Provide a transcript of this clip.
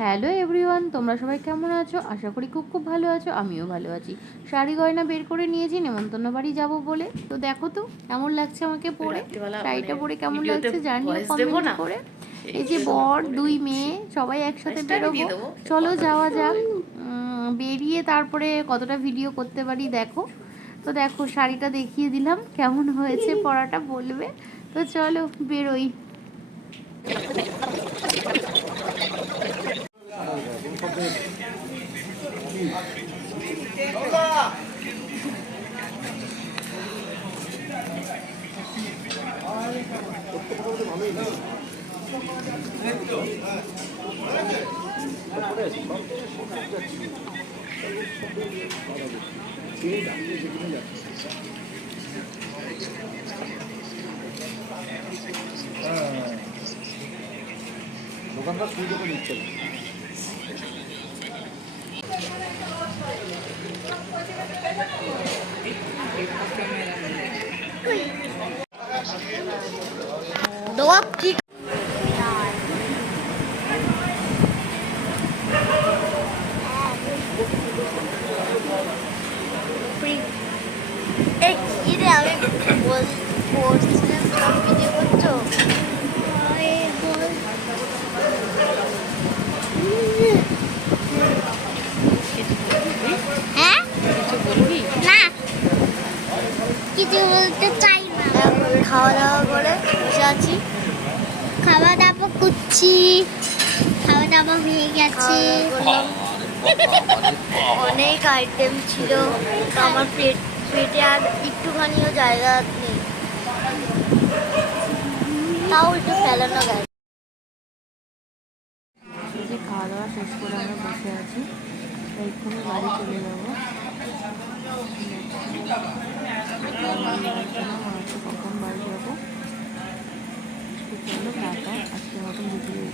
Hello everyone, তোমরা সবাই কেমন আছো? আশা করি খুব খুব ভালো আছো। আমিও ভালো আছি। শাড়ি গয়না বের করে নিয়েছি নেমন্তন্ন বাড়ি যাবো বলে। তো দেখো তো কেমন লাগছে আমাকে পরে, শাড়িটা পরে কেমন লাগছে জানিও কমেন্ট করে। এই যে বর, দুই মেয়ে সবাই একসাথে বেরোবো। চলো যাওয়া যাক। বেরিয়ে তারপরে কতটা ভিডিও করতে পারি দেখো। তো দেখো শাড়িটা দেখিয়ে দিলাম, কেমন হয়েছে পরাটা বলবে। তো চলো বেরোই। দোকানদার শুরু করে নিচ্ছে কিছু বলতে চাই না। খাওয়া দাওয়া করে বসে আছি, খাওয়া দাওয়া করছি, খাওয়া দাওয়া হয়ে গেছে। অনেক আইটেম ছিল, আমার পেটে আর একটুখানিও জায়গা নেই, তাও একটু ফেলানো গেছে। যে খাওয়া দাওয়া শেষ করে আমরা বসে আছি, এইখানে বাড়ি চলে যাবো। কখন বাড়ি যাবো, চলো টাটা। আজকের মতন ভিডিও